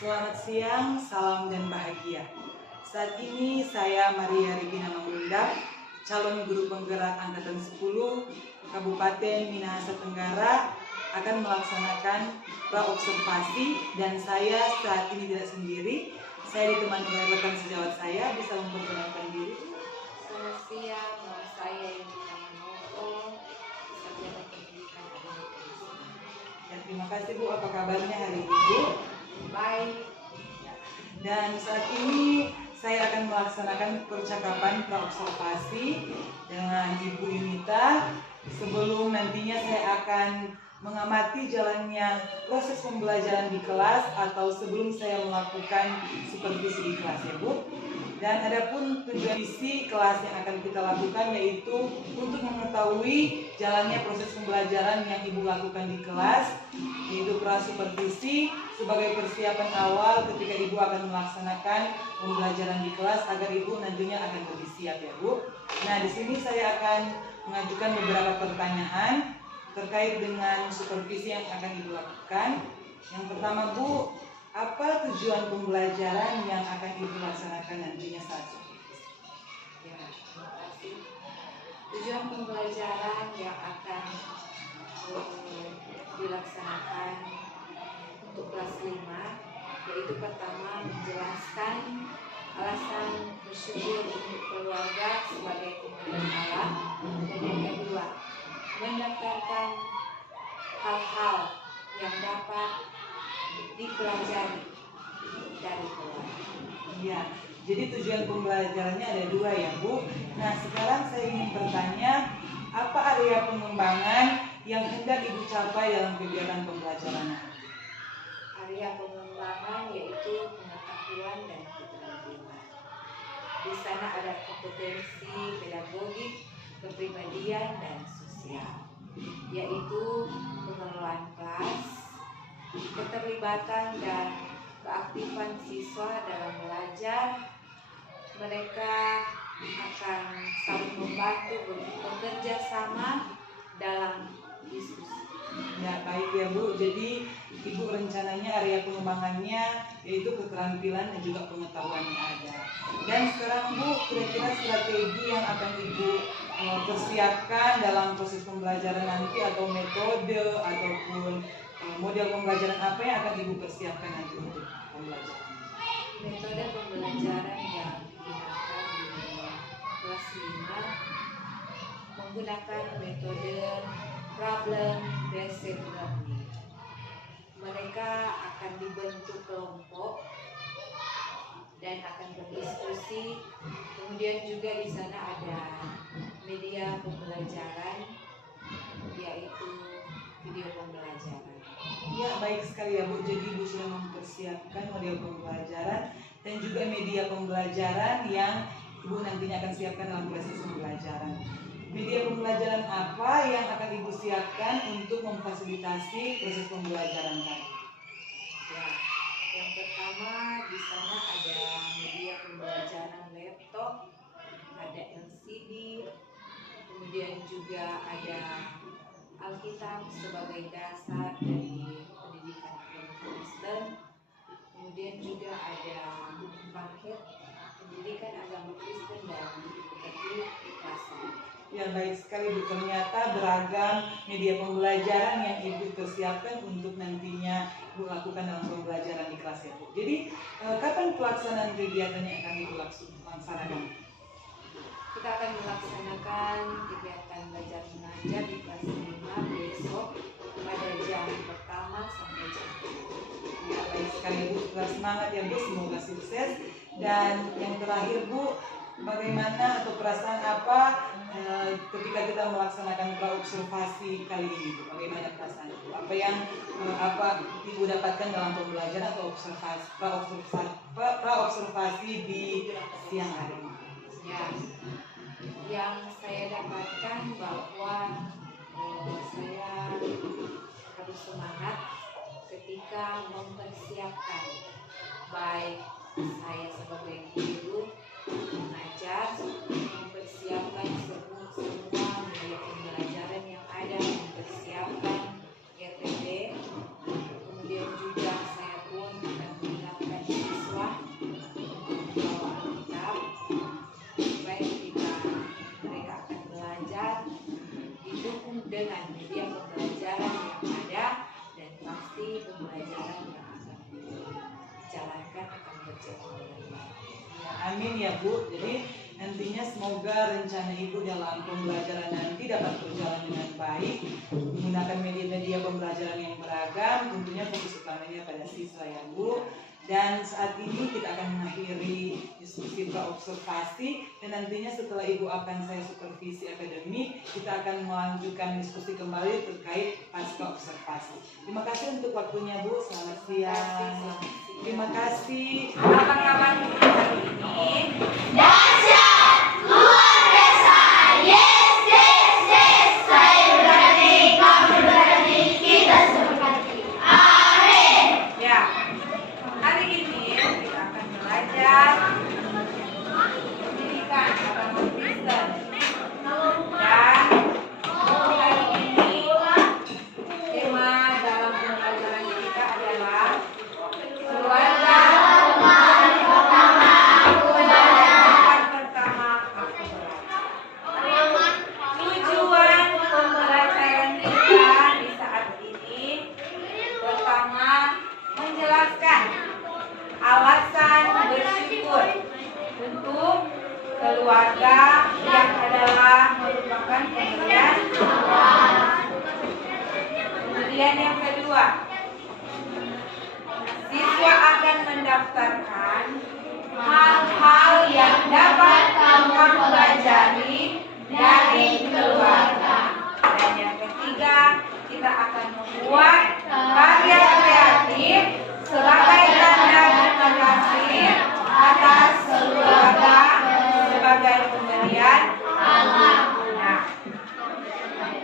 Selamat siang, salam dan bahagia. Saat ini saya Maria Regina Mangundap, calon guru penggerak Angkatan 10 Kabupaten Minahasa Tenggara, akan melaksanakan praobservasi, dan saya saat ini tidak sendiri. Saya ditemani oleh rekan sejawat saya. Bisa memperkenalkan diri? Selamat siang, nama saya Yunita Manopo, Sarjana Pendidikan Agama. Dan terima kasih Bu, apa kabarnya hari ini Bu? Baik. Dan saat ini saya akan melaksanakan percakapan praobservasi dengan Ibu Yunita. Sebelum nantinya saya akan mengamati jalannya proses pembelajaran di kelas, atau sebelum saya melakukan supervisi di kelas ya Bu. Dan adapun tujuan isi kelas yang akan kita lakukan yaitu untuk mengetahui jalannya proses pembelajaran yang Ibu lakukan di kelas, yaitu prasupervisi sebagai persiapan awal ketika Ibu akan melaksanakan pembelajaran di kelas agar Ibu nantinya akan lebih siap ya Bu. Nah, di sini saya akan mengajukan beberapa pertanyaan terkait dengan supervisi yang akan Ibu lakukan. Yang pertama Bu, apa tujuan pembelajaran yang akan Ibu laksanakan nantinya saat supervisi? Ya, terima kasih. Tujuan pembelajaran yang akan dilaksanakan untuk kelas 5 yaitu pertama menjelaskan alasan bersyukur untuk keluarga sebagai komunitas Allah, dan yang kedua mendaftarkan hal-hal yang dapat dipelajari dari keluarga. Iya, jadi tujuan pembelajarannya ada dua ya Bu. Nah, sekarang saya ingin bertanya, apa area pengembangan yang hendak Ibu capai dalam kegiatan pembelajaran? Area pengembangan yaitu pengetahuan dan keterampilan. Di sana ada kompetensi pedagogik, kepribadian, dan sosial, yaitu pengelolaan kelas, keterlibatan dan keaktifan siswa dalam belajar. Mereka akan saling membantu bekerja sama dalam diskusi. Ya, baik ya Bu. Jadi Ibu rencananya area pengembangannya yaitu keterampilan dan juga pengetahuan yang ada. Dan sekarang Bu, kira-kira strategi yang akan Ibu persiapkan dalam proses pembelajaran nanti, atau metode ataupun model pembelajaran apa yang akan Ibu persiapkan nanti untuk pembelajaran? Metode pembelajaran yang digunakan di kelas 5 menggunakan metode problem based learning. Mereka akan dibentuk kelompok dan akan berdiskusi. Kemudian juga di sana ada media pembelajaran, yaitu video pembelajaran. Ya, baik sekali ya Bu. Jadi Ibu sudah mempersiapkan model pembelajaran dan juga media pembelajaran yang Ibu nantinya akan siapkan dalam proses pembelajaran. Media pembelajaran apa yang akan Ibu siapkan untuk memfasilitasi proses pembelajaran tadi? Ya, yang pertama di sana ada media pembelajaran laptop, ada LCD, kemudian juga ada Alkitab sebagai dasar dari pendidikan agama Kristen, kemudian juga ada paket pendidikan agama Kristen dan buku ikhlasan. Ya, baik sekali Bu. Ternyata beragam media pembelajaran yang Ibu persiapkan untuk nantinya Ibu lakukan dalam pembelajaran di kelas ya Bu. Jadi kapan pelaksanaan kegiatan yang akan Ibu laksanakan? Kita akan melaksanakan kegiatan belajar mengajar di kelas 5 besok pada jam pertama sampai jam 3. Ya, baik sekali Bu. Terus semangat ya Bu. Semoga sukses. Dan yang terakhir Bu, bagaimana atau perasaan apa ketika kita melaksanakan praobservasi kali ini Bu? Bagaimana perasaan Ibu? Apa yang Ibu dapatkan dalam pembelajaran atau praobservasi di siang hari ini? Ya, yang saya dapatkan bahwa saya harus semangat ketika mempersiapkan, baik saya sebagai guru mengajar, mempersiapkan semua media pembelajaran yang ada, mempersiapkan RTP, kemudian juga saya pun akan menggunakan dengan media pembelajaran yang ada, dan pasti pembelajaran yang akan dijalankan akan berjalan dengan baik. Ya, amin ya Bu. Jadi nantinya semoga rencana Ibu dalam pembelajaran nanti dapat berjalan dengan baik, menggunakan media-media pembelajaran yang beragam, tentunya fokus utamanya pada siswa ya Bu. Dan saat ini kita akan mengakhiri diskusi praobservasi, dan nantinya setelah Ibu akan saya supervisi akademik, kita akan melanjutkan diskusi kembali terkait pasca observasi. Terima kasih untuk waktunya Bu. Selamat siang. Terima kasih. Kapan-kapan hari ini Dahsyat, luar biasa, yes, yes, yes. Saya berarti, kamu berarti, kita seperti. Amin. ya, hari ini kita akan belajar pendidikan agama Kristen. Dan hari ini tema dalam pembelajaran kita adalah keluarga pertama aku belajar. Tujuan pembelajaran kita di saat ini pertama menjelaskan alasan bersyukur untuk keluarga yang adalah merupakan pemberian Allah. Kemudian yang kedua, siswa akan mendaftarkan hal-hal yang dapat kamu pelajari dari keluarga. Dan yang ketiga, kita akan membuat karya kreatif sebagai tanda terima kasih atas keluarga sebagai pemberian Allah. Nah,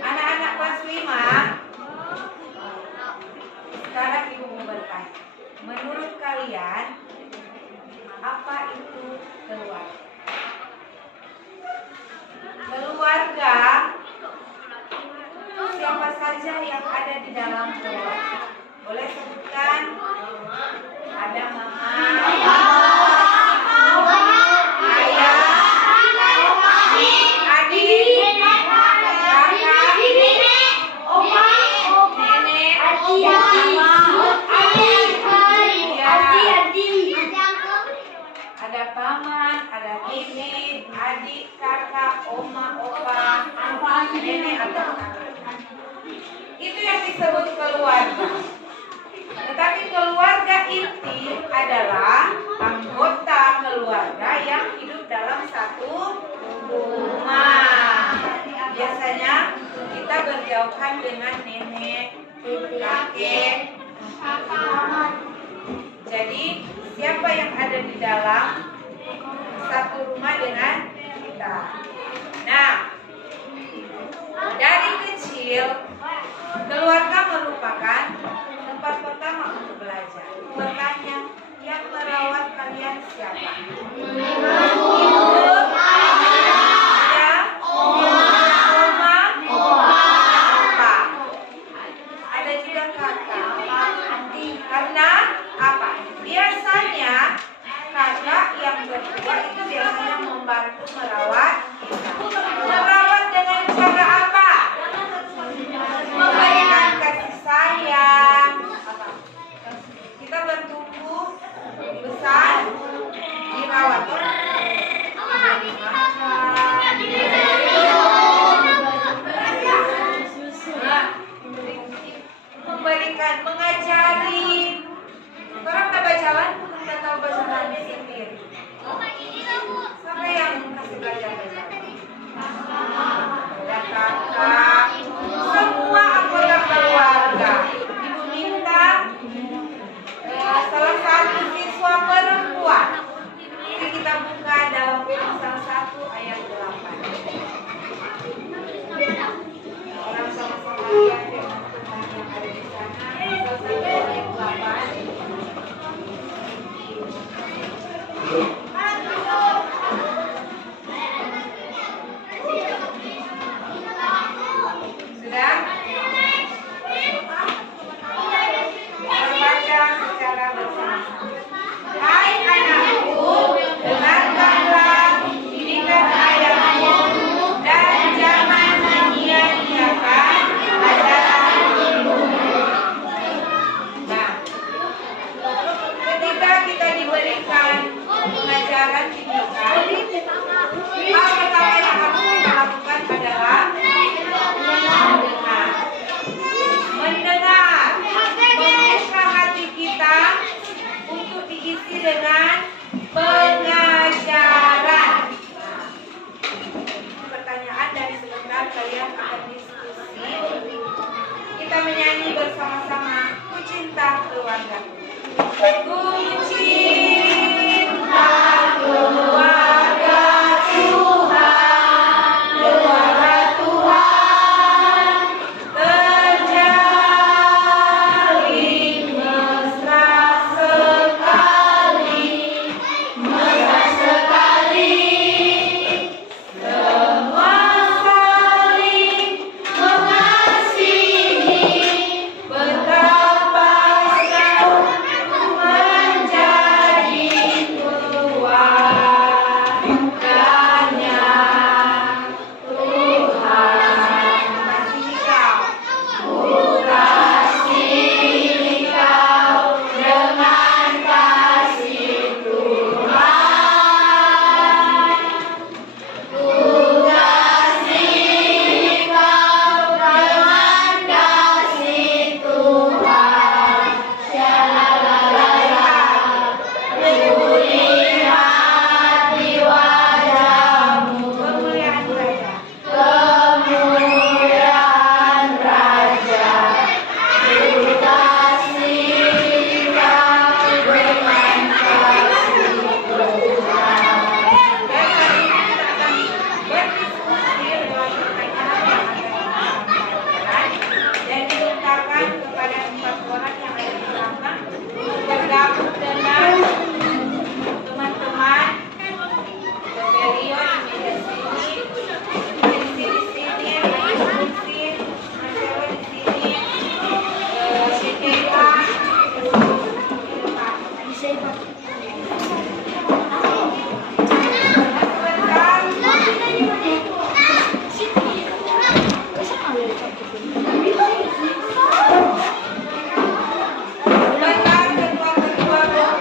anak-anak kelas 5, sekarang Ibu mau bertanya, menurut kalian apa itu keluarga? Keluarga, siapa saja yang ada di dalam keluarga? Boleh sebutkan? Ada mama, ayah, adik, kakak, nenek, ada paman, ada bibi, adik, kakak, oma, opa, nenek atau kakak. Itu yang disebut keluarga. Tetapi keluarga inti adalah anggota keluarga yang hidup dalam satu rumah. Biasanya kita berjauhan dengan nenek, kakek, jadi siapa yang ada di dalam satu rumah dengan kita? Nah, dari kecil keluarga merupakan tempat pertama untuk belajar. Bertanya, yang merawat kalian siapa? Ibu, ayah, oma, opa. Ada juga kakak. Karena apa? Biasanya kakak yang berdua itu biasanya membantu merawat kita. Merawat dengan cara apa? kalian akan diskusi. Kita menyanyi bersama-sama Ku Cinta Keluargaku. Ku cinta keluarga Tuhan, keluarga Tuhan terjalin mesra sekali, mesra sekali. Semua saling mengasihi, betapa kau menjadi keluarganya Tuhan. Ku kasihi kau dengan kasih Tuhan. Ku kasihi kau dengan kasih Tuhan. Syalalala, ku lihat di wajahmu kemuliaan Raja. Ku kasihi kau dengan kasih Tuhan. Berdiskusi lewat pertanyaan yang ada di dalam dan diungkapkan kepada 4 orang yang ada di belakang, bergabung dengan teman-teman Stereo di meja sini, di sini, Marcelo di sini, Sheila, sebentar ketua-ketua kelompok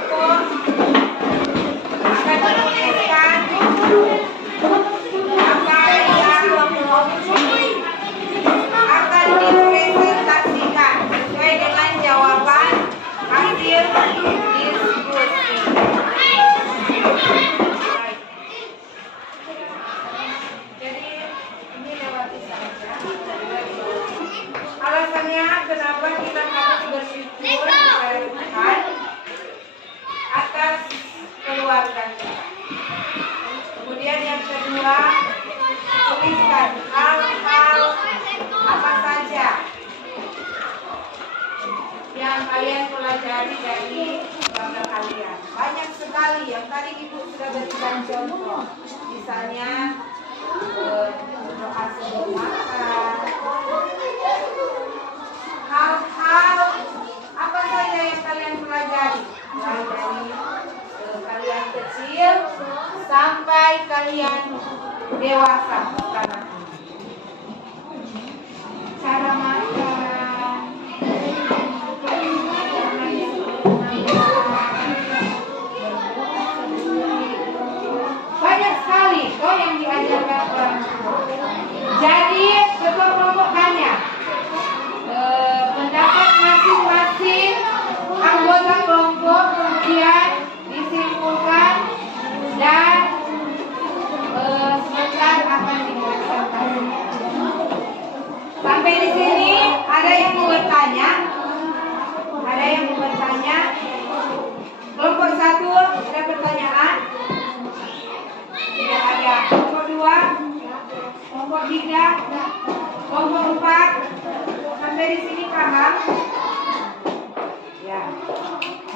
akan menuliskan apa yang akan dipresentasikan sesuai dengan jawaban hasil diskusi. Jadi ini lewati saja. Alasannya kenapa kita harus bersyukur kepada Tuhan atas keluarga kita. Kemudian yang kedua, tuliskan hal-hal apa saja yang kalian pelajari dari keluarga kalian. Banyak sekali yang tadi Ibu sudah berikan contoh. Misalnya doa sebelum makan. Hal-hal apa saja yang kalian pelajari, mulai dari kalian kecil sampai kalian dewasa. Cara makan, banyak sekali yang diajarkan orang tua. Jadi ketua kelompok tanya pendapat masing-masing anggota kelompok, kemudian disimpulkan dan sebentar akan dipresentasikan. Sampai di sini ada yang mau bertanya? Ada yang mau bertanya? Kelompok 1 ada pertanyaan? Tidak ada. Kelompok 2, kelompok 3, kelompok 4. Sampai di sini paham? Ya.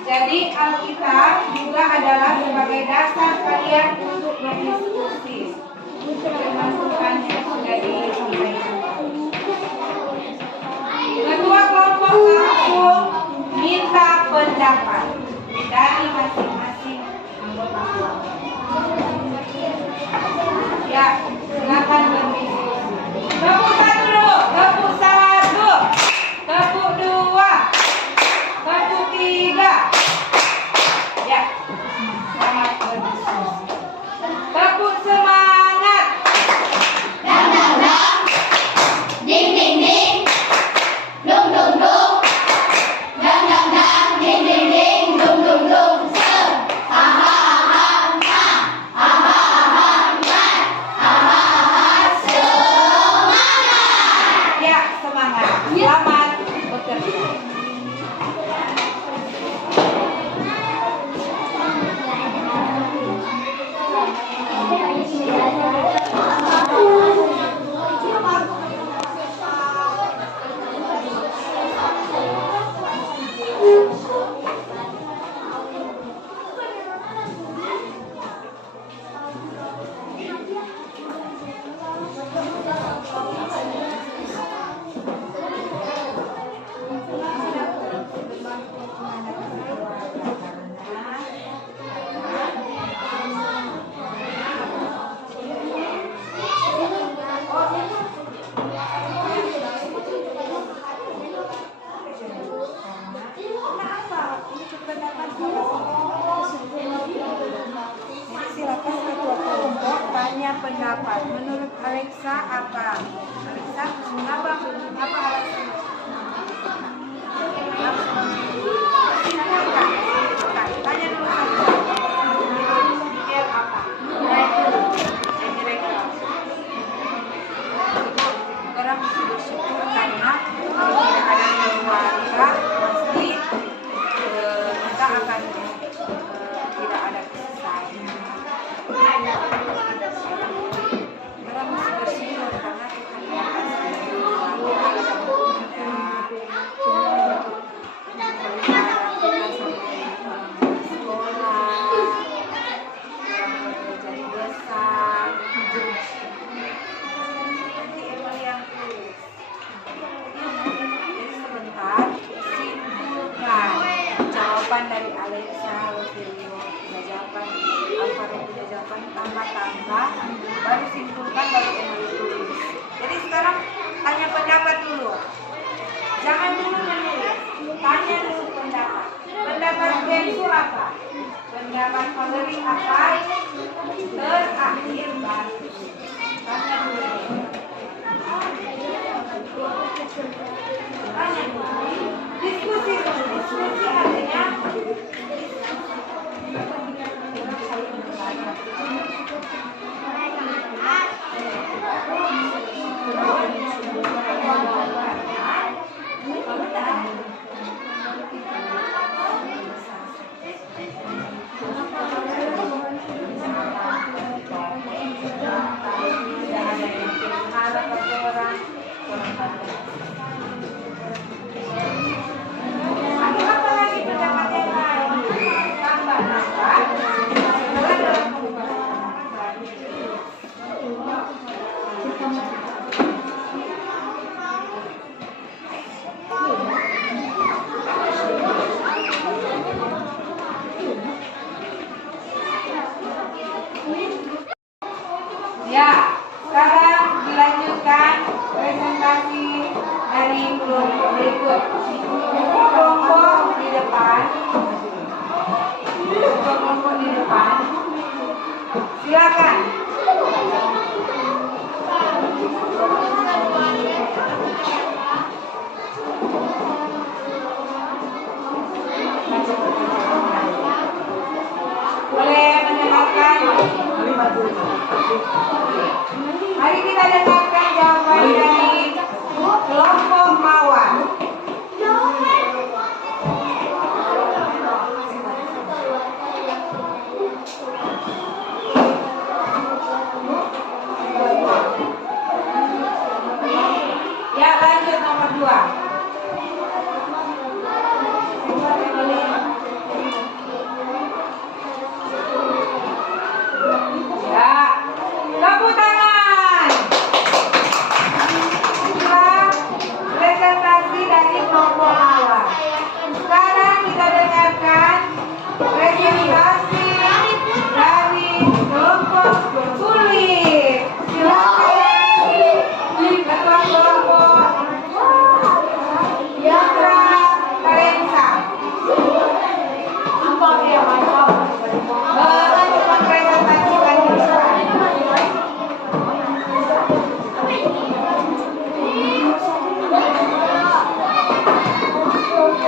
Jadi Alkitab juga adalah sebagai dasar kalian untuk berdiskusi. Firman Tuhan yang sudah disampaikan. Ketua kelompok 1 minta pendapat dari masing-masing anggota kelompok. Ya, silakan berdiskusi. Tepuk 1 dulu, tepuk 1, tepuk 2, tepuk 3. Ya, selamat berdiskusi. Tepuk semangat. Alexa apa? Alexa, apa Alexa? Tanya dulu saja. Mikir apa? Sekarang mesti bersyukur karena tidak ada keluarga pasti kita akan tidak ada kesusahan. Sekarang mesti bersyukur karena Tuhan kasih keluarga yang dari Alexa, Rogelio, jawaban Alvaro jawaban tambah baru simpulkan baru Emily tulis. Jadi sekarang tanya pendapat dulu. Jangan dulu menulis, tanya dulu pendapat. Pendapat Bensu apa? Pendapat Valery apa? Terakhir baru tanya dulu. Tanya dulu. Diskusi artinya ya, sekarang dilanjutkan presentasi dari kelompok berikut. Kelompok di depan. Kelompok di depan. Silakan. Boleh mendengarkan? Mari kita dengarkan jawaban dari kelompok Mawar. Ya, lanjut nomor 2. Ya, tepuk tangan. Inilah presentasi dari kelompok awal. Sekarang kita dengarkan presentasi dari kelompok kulit. Silakan ketua kelompok Yatra Karensa. Mempresentasikan diri.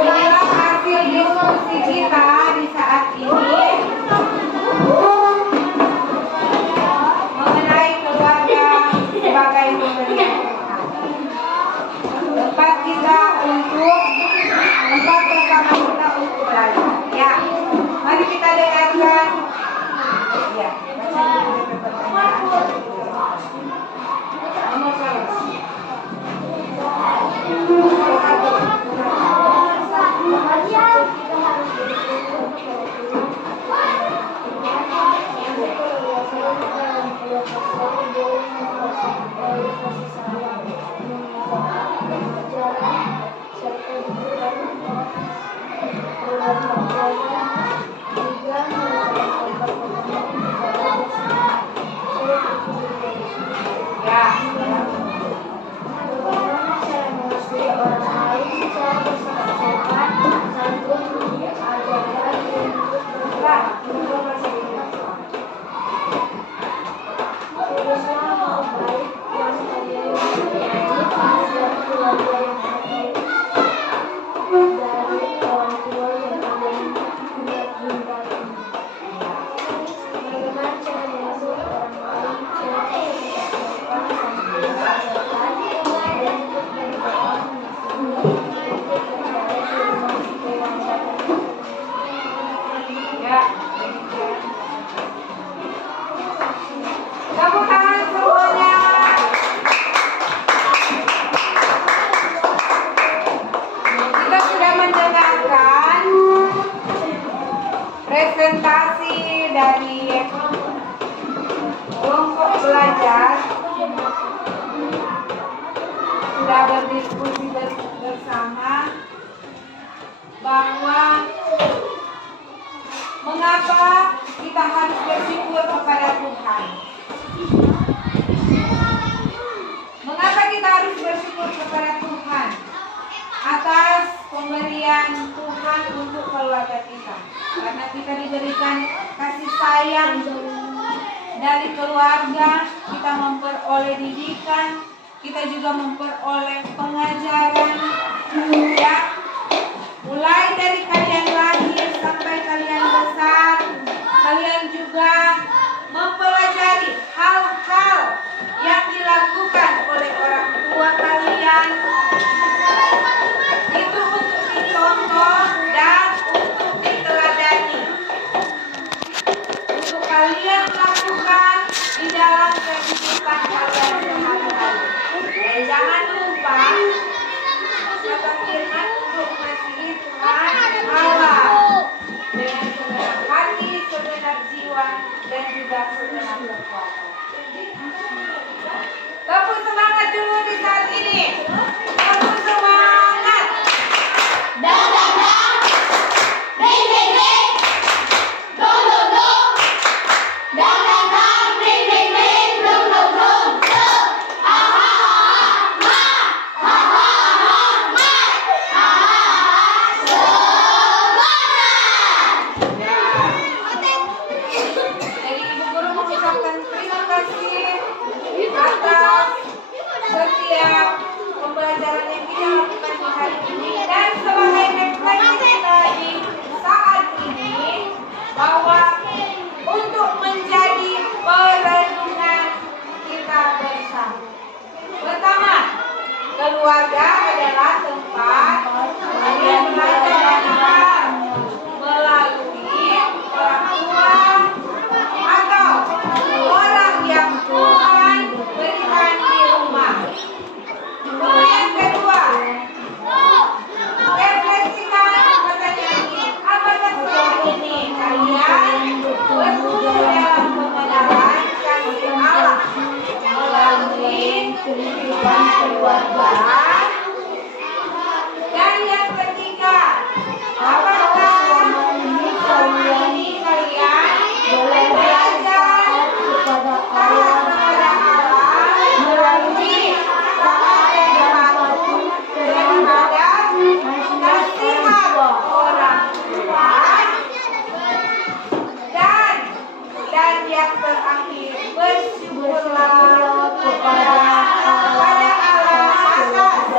Inilah hasil diskusi kita di saat ini mengenai keluarga sebagai pemberian Tuhan. Tempat pertama kita untuk belajar. Ya, mari kita dengarkan. Ya, nomor 1. Ya. bahwa mengapa kita harus bersyukur kepada Tuhan. Mengapa kita harus bersyukur kepada Tuhan atas pemberian Tuhan untuk keluarga kita? Karena kita diberikan kasih sayang dari keluarga, kita memperoleh didikan, kita juga memperoleh pengajaran, ya. Mulai dari kalian lahir sampai kalian besar, kalian juga mempelajari hal-hal yang dilakukan oleh orang tua kalian. Itu untuk dicontoh dan untuk diteladani, untuk kalian lakukan di dalam kehidupan kalian sehari-hari. Dan jangan lupa kata firman untuk mengasihi Tuhan Allah dengan segenap hati, segenap jiwa, dan juga segenap kekuatan. Tepuk semangat dulu di saat ini. Tepuk semangat. Dang dang dang, ring ring ring, dong dong dong, dang dang dang, ring ring ring, dong dong dong, dong, ha ha ha ha, ha ha ha ha, ha ha semangat. Jadi Ibu Guru mengucapkan terima kasih atas setiap pembelajaran yang kita lakukan di hari ini, dan sebagai refleksi kita di saat ini bahwa untuk menjadi perenungan kita bersama. Pertama, keluarga adalah tempat kalian belajar banyak hal melalui orang tua atau orang yang Tuhan berikan di rumah. Kemudian kedua, refleksikan pertanyaan ini. Apakah saat ini kalian bertumbuh dalam pengenalan kasih Allah melalui kehidupan keluarga? Dan yang ketiga, apakah selama ini kalian belajar taat kepada Allah melalui taat dan patuh terhadap nasihat orang tua? Dan yang terakhir, bersyukurlah kepada Allah atas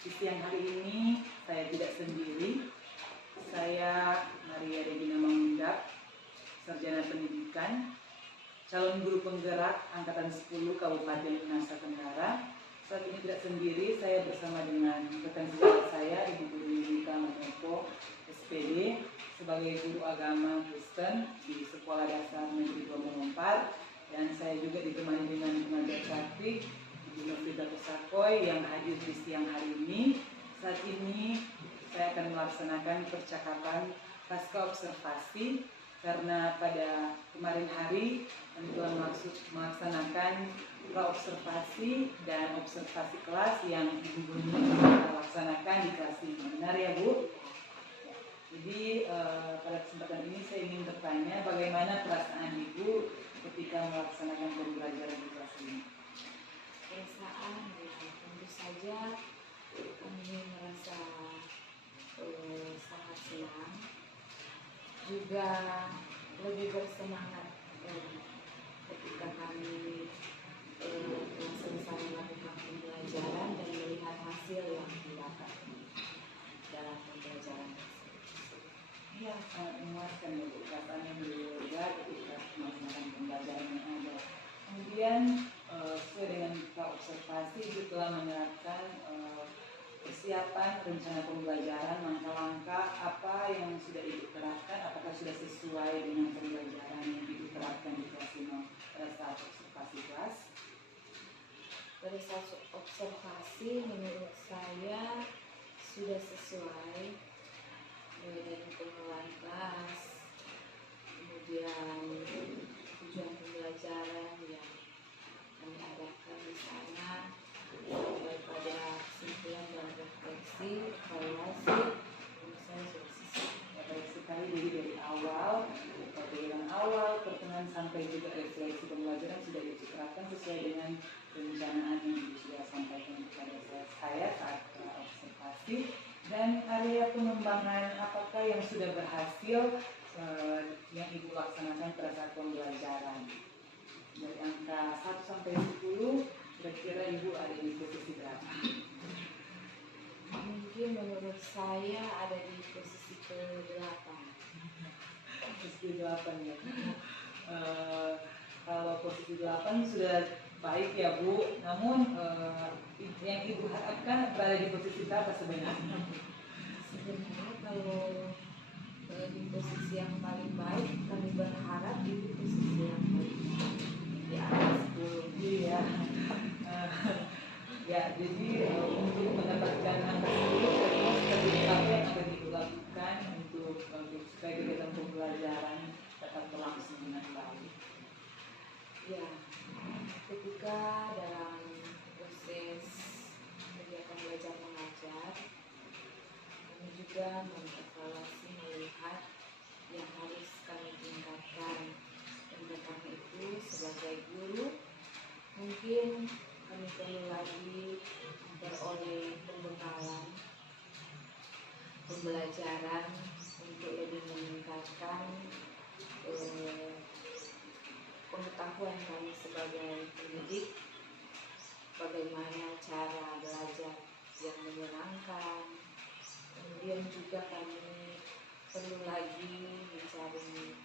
Di siang hari ini saya tidak sendiri. Saya Maria Regina Mangundak, Sarjana Pendidikan, calon guru penggerak Angkatan 10 Kabupaten Nusa Tenggara. Saat ini tidak sendiri, saya bersama dengan rekan sejawat saya, Ibu Guru Yunita Manopo, SPD, sebagai guru agama Kristen di Sekolah Dasar Negeri 24, dan saya juga ditemani dengan pengajar praktik Ibu Novita Pesakoy yang hadir di siang hari ini. Saat ini saya akan melaksanakan percakapan pasca observasi karena pada kemarin hari kami telah melaksanakan praobservasi dan observasi kelas yang Ibu Guru kita laksanakan di kelas ini. Benar ya Bu? Jadi pada kesempatan ini saya ingin bertanya bagaimana perasaan Ibu ketika melaksanakan pembelajaran di kelas ini? Perasaan ya tentu saja kami merasa sangat senang, juga lebih bersemangat ketika kami telah selesai melakukan pembelajaran dan melihat hasil yang didapat dalam pembelajaran tersebut. Iya, sangat memuaskan ya Bu, perasaannya berbeda ketika melaksanakan pembelajaran yang ada. Kemudian sesuai dengan observasi Ibu telah menerapkan persiapan rencana pembelajaran, langkah-langkah apa yang sudah Ibu terapkan, apakah sudah sesuai dengan pembelajaran yang Ibu terapkan di kelas ini pada saat observasi kelas? Pada saat observasi menurut saya sudah sesuai dari pengelolaan kelas, kemudian tujuan pembelajaran yang kami adakan di sana, daripada kesimpulan dan refleksi, evaluasi, menurut saya sudah sesuai. Ya, baik sekali, jadi dari awal, pertemuan awal, pertengahan sampai juga refleksi pembelajaran sudah diterapkan sesuai dengan perencanaan yang Ibu sudah sampaikan kepada saya saat observasi. Dan area pengembangan apakah yang sudah berhasil yang Ibu laksanakan pada saat pembelajaran? Dari angka 1 sampai 10, kira-kira Ibu ada di posisi berapa? Mungkin menurut saya ada di posisi ke-8. Posisi 8 ya. Kalau posisi 8 sudah baik ya Bu, namun yang Ibu harapkan berada di posisi berapa sebenarnya? Sebenarnya kalau di posisi yang paling baik, kami berharap di posisi yang paling baik di atas 10. Iya. Ya, jadi untuk mendapatkan angka 10, seperti apa yang akan dilakukan untuk supaya kegiatan pembelajaran tetap berlangsung dengan baik? Ya, ketika dalam proses kegiatan belajar mengajar, kami juga mengevaluasi melihat yang harus kami tingkatkan, dan karena itu sebagai guru mungkin kami perlu lagi memperoleh pembekalan pembelajaran untuk lebih meningkatkan pengetahuan kami sebagai pendidik, bagaimana cara belajar yang menyenangkan. Kemudian juga kami perlu lagi mencari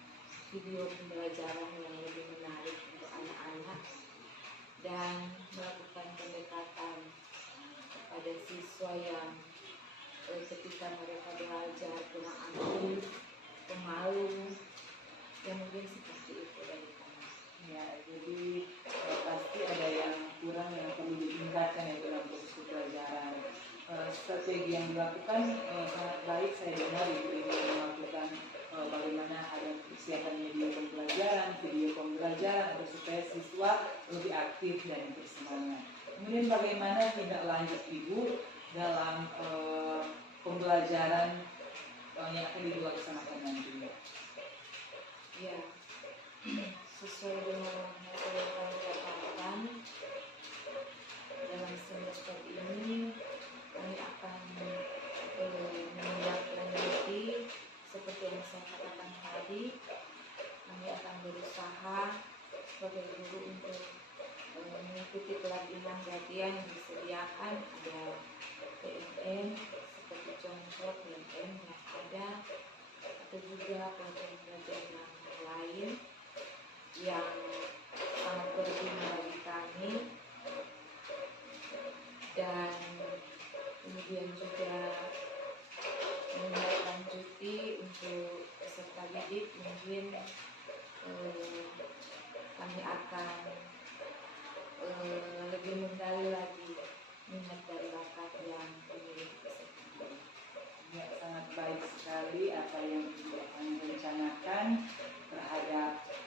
video pembelajaran yang lebih menarik untuk anak-anak dan melakukan pendekatan kepada siswa yang ketika mereka belajar kurang aktif, pemalu, yang mungkin seperti itu dari kami. Ya, jadi pasti ada yang kurang yang perlu ditingkatkan ya dalam proses pembelajaran. Strategi yang dilakukan sangat baik, saya dengar Ibu melakukan bagaimana ada persiapan media pembelajaran, video pembelajaran agar supaya siswa lebih aktif dan bersemangat. Kemudian bagaimana tindak lanjut Ibu dalam pembelajaran yang akan dilaksanakan nantinya? Ya, sesuai dengan hasil yang kami dapatkan dalam semester ini, kami akan menindaklanjuti seperti yang saya katakan tadi. Kami akan berusaha sebagai guru untuk mengikuti pelatihan yang disediakan, ada PLN yang ada, atau juga pelajaran-pelajaran yang lain yang sangat berguna bagi kami, dan kemudian juga menindaklanjuti untuk peserta didik. Mungkin kami akan lebih menggali lagi minat dari bakat yang dimiliki peserta. Ya, sangat baik sekali apa yang Ibu akan rencanakan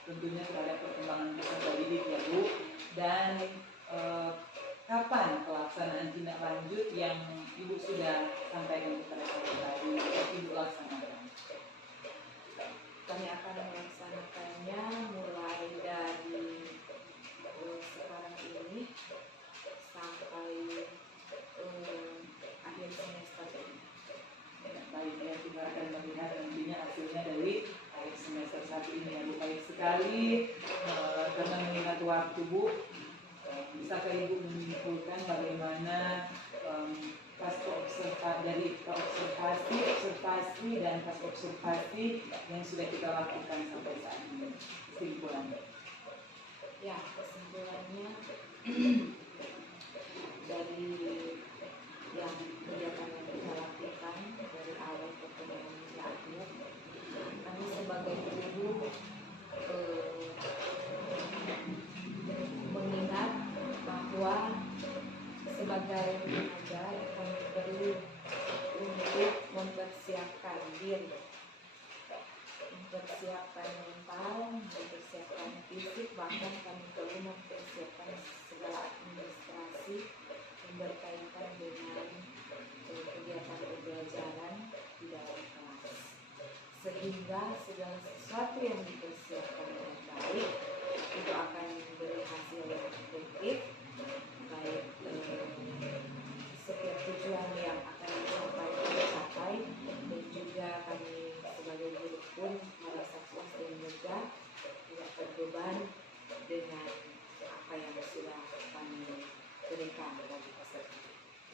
tentunya terhadap perkembangan peserta didik ya Bu. Dan kapan pelaksanaan tindak lanjut yang Ibu sudah sampaikan kepada saya tadi Ibu laksanakan? Kami akan melaksanakannya mulai dari sekarang ini sampai akhir semester ini. Baik, ya, kita akan melihat nantinya hasilnya dari akhir semester 1 ini ya Bu. Baik sekali, karena mengingat waktu Bu, bisakah Ibu menyimpulkan bagaimana dari observasi dan pas observasi yang sudah kita lakukan sampai saat ini? Kesimpulannya. Ya, kesimpulannya dari yang kegiatan yang kita lakukan dari awal pertemuan hingga akhir, kami sebagai guru mengingat bahwa sebagai pengajar kami perlu untuk mempersiapkan diri, mempersiapkan mental, mempersiapkan fisik, bahkan kami perlu mempersiapkan segala administrasi yang berkaitan dengan kegiatan pembelajaran di dalam kelas, sehingga segala sesuatu yang dipersiapkan dengan baik itu akan memberi hasil yang efektif, baik setiap tujuan yang akan dicapai, dan juga kami sebagai guru pun merasa puas dan lega, tidak terbeban dengan apa yang sudah kami berikan bagi peserta.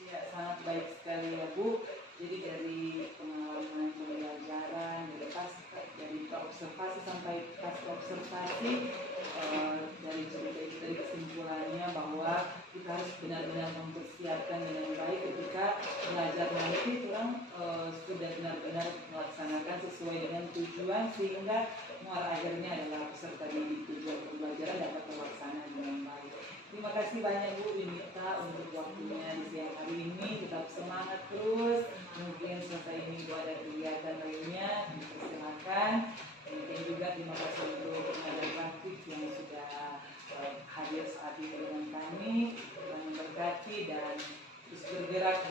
Ya, sangat baik sekali ya Bu. Jadi dari pengalaman pembelajaran dari observasi sampai pas observasi, dari cerita itu dari kesimpulannya bahwa kita harus benar-benar mempersiapkan dengan baik ketika belajar nanti orang sudah benar-benar melaksanakan sesuai dengan tujuan, sehingga muara akhirnya adalah peserta didik tujuan pembelajaran dapat terlaksana dengan baik. Terima kasih banyak Bu Yunita untuk waktunya di siang hari ini. Tetap semangat terus. Mungkin selesai ini Bu ada kegiatan lainnya, silakan. Dan juga terima kasih untuk tenaga praktik yang sudah hadir saat ini dengan kami. Tuhan memberkati dan terus bergerak.